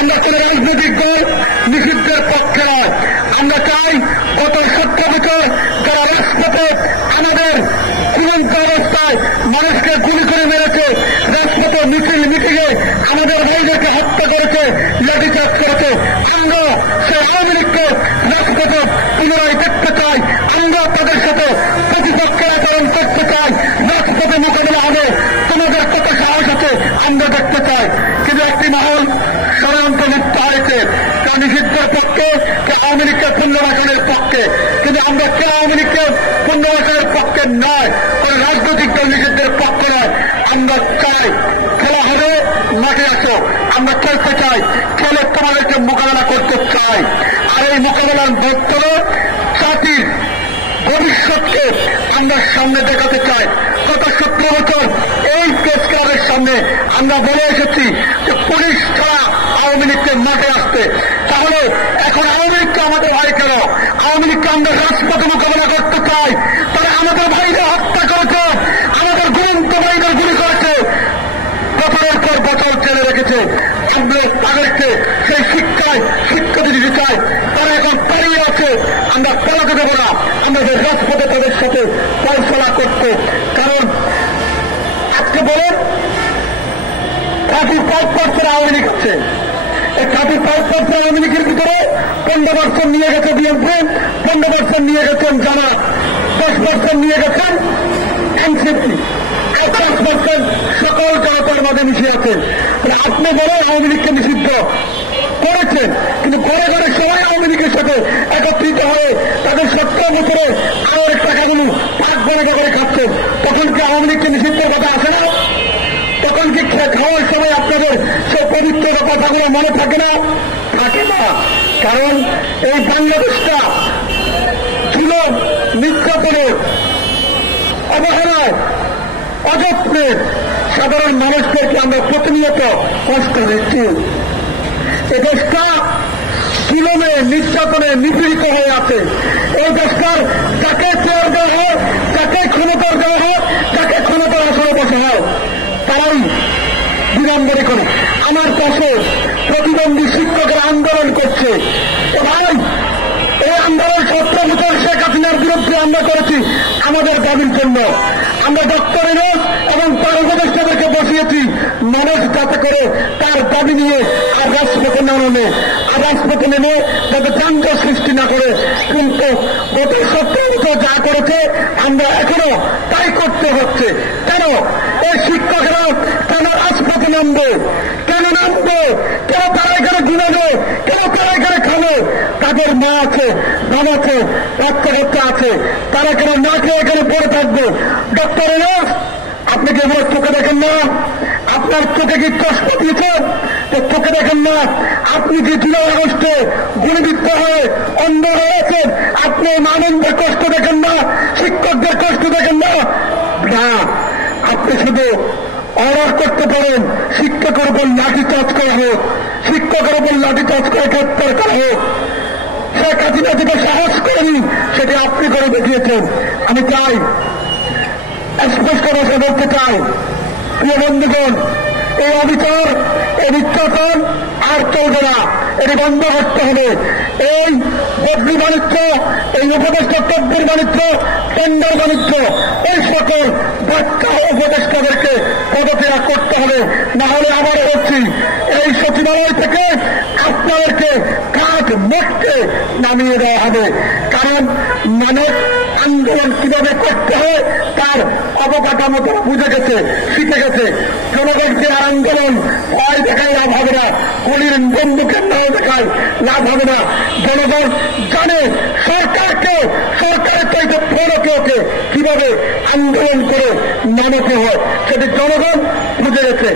আমরা কোন রাজনৈতিক দল নিষিদ্ধের পক্ষে নয়। আমরা চাই গত 17 বছর যারা রাজপথে আমাদের জীবন্ত অবস্থায় মানুষকে গুলি করে মেরেছে, রাজপথে মিছিল মিটিংয়ে আমাদের ভাইদেরকে হত্যা করেছে, লাঠিচার্জ করেছে, আমরা সে আওয়ামী লীগকে রাজপথে পুনরায় দেখতে চাই। আমরা তাদের সাথে প্রতিপক্ষের আচরণ করতে চাই। রাজপথে মোকাবিলা হবে, তোমাদের কত সাহস আছে আমরা দেখতে চাই। কিন্তু একটি মহল ষড়যন্ত্র লিপ্ত হয়েছে, তা নিষিদ্ধের পক্ষে, কে আওয়ামী লীগকে পুনর্বাসনের পক্ষে। কিন্তু আমরা কে আওয়ামী লীগকে পুনর্বাসনের পক্ষে নয়, কোন রাজনৈতিক দল নিষিদ্ধের পক্ষে নয়। আমরা চাই খেলা হবে, মাঠে আসো, আমরা খেলতে চাই, খেলে তোমাদেরকে মোকাবেলা করতে চাই। আর এই মোকাবেলার দায়িত্ব জাতির ভবিষ্যৎকে আমরা সামনে দেখাতে চাই। গত 17 বছর এই প্রেস ক্লাবের সামনে আমরা বলে এসেছি যে পুলিশ ছাড়া আওয়ামী লীগকে মাঠে আসতে। তাহলে এখন আওয়ামী লীগকে আমাদের ভাই কেন? আওয়ামী লীগকে আমরা রাজপথে মোকাবেলা করতে চাই। তারা আমাদের ভাইদের হত্যা করেছে, আমাদের গুরুত্ব ভাইদের গুলি করেছে, বছরের পর বছর জেলে রেখেছে। আমরা তাদেরকে সেই শিক্ষায় শিক্ষা দিতে চাই। তারা এখন পালিয়ে আছে, আমরা পালাতে দেবো না। আমাদের রাজপথে তাদের সাথে ফয়সলা করতে। কারণ আজকে বলেন 35% আওয়ামী লীগ আছে। এই 35% আওয়ামী লীগের ভিতরে 15% নিয়ে গেছে বিএনপি, 15% নিয়ে গেছেন জামাত, 10% নিয়ে গেছেন এনসিপি, 5% সকল জনতার মাঝে মিশে আছেন। আপনি বলেন আওয়ামী লীগকে নিষিদ্ধ করেছেন, কিন্তু ঘরে ঘরে সবাই আওয়ামী লীগের সাথে একত্রিত হয়ে তাদের 17 বছরে আওয়ার টাকাগুলো ভাগ করে করে খাচ্ছেন। তখন কি আওয়ামী লীগকে নিষিদ্ধের কথা আসে না? তখন কি খাওয়ার সময় আপনাদের সেই পবিত্র কথাগুলো মনে থাকে না? থাকে না। কারণ এই বাংলাদেশটা ছিল নির্যাতনের, অবহেলায়, অযত্নের। সাধারণ মানুষদেরকে আমরা প্রতিনিয়ত কষ্ট দিচ্ছি। এ দেশটা জুলুমে নির্যাতনে নিপীড়িত হয়ে আছে। এই দেশটার যাকে চেয়ার দেওয়া হয়, যাকে ক্ষমতার দেওয়া হয়, যাকে ক্ষমতার আসলে বসা হয়, তারাই বিড়ম্বনা করে। আমার পাশে প্রতিবন্ধী শিক্ষকের আন্দোলন করছে। ভাই, এই আন্দোলন 17 বছর শেখ হাসিনার বিরুদ্ধে আমরা করেছি আমাদের দাবির জন্য। আমরা ডক্টর ইউনূস এবং তার উপদেষ্টাদেরকে বসিয়েছি মানুষ যাতে করে তার দাবি নিয়ে আর রাজপথে না নেমে, আর রাজপথে নেমে যাতে যানজট সৃষ্টি না করে। কিন্তু গত 17 বছর যা করেছে আমরা এখনো তাই করতে হচ্ছে। কেন এই শিক্ষকরা কেন রাজপথে নামবে? কেন নামবে? কেন তারা এখানে ঘুমাবে? কেন তারা এখানে খাবে? তাদের মা আছে, বাবা আছে, বাচ্চা বাচ্চা আছে, তারা কেন না খেয়ে এখানে পড়ে থাকবে? ডক্টর ইউনূস, আপনি কি এগুলো চোখে দেখেন না? আপনার চোখে কি কষ্ট দিয়েছেন? চোখে দেখেন না? আপনি কি জুলাই আগস্টে গুলিবিদ্ধ হয়ে অন্ধ হয়েছেন? আপনি মানুষদের কষ্ট দেখেন না? শিক্ষকদের কষ্ট দেখেন না? না, আপনি শুধু অর্ডার করতে পারেন শিক্ষকের উপর লাঠিচার্জ করা হোক, শিক্ষকের উপর লাঠিচার্জ করে গ্রেপ্তার করা হোক। শেখ হাসিনা থেকে সাহস করেনি, সেটি আপনি করে দেখিয়েছেন। আমি চাই, স্পষ্ট ভাষা বলতে চাই, প্রিয় বন্ধুগণ, এই অবিচার, এই নির্যাতন আর চলবে না। এটি বন্ধ করতে হবে। এই বদলি বাণিজ্য, এই উপদেষ্টা তদ্বির বাণিজ্য, টেন্ডার বাণিজ্য, এই সকল বাচ্চা উপদেষ্টাদেরকে পদত্যাগ করতে হবে। না হলে আবার বলছি, এই সচিবালয় থেকে আপনাদেরকে কাজ মুখকে নামিয়ে দেওয়া হবে। কারণ মানুষ আন্দোলন কিভাবে করতে হয় তার অবকাঠামো বুঝে গেছে, শিখে গেছে। জনগণকে আন্দোলন ভয় দেখায় লাভ হবে না, গুলির বন্দুকের ভয় দেখায় লাভ হবে না। জনগণ জানে সরকারকে, সরকারের চাইতে বড় কেউকে কিভাবে আন্দোলন করে নামাতে হয়, সেটি জনগণ বুঝে গেছে।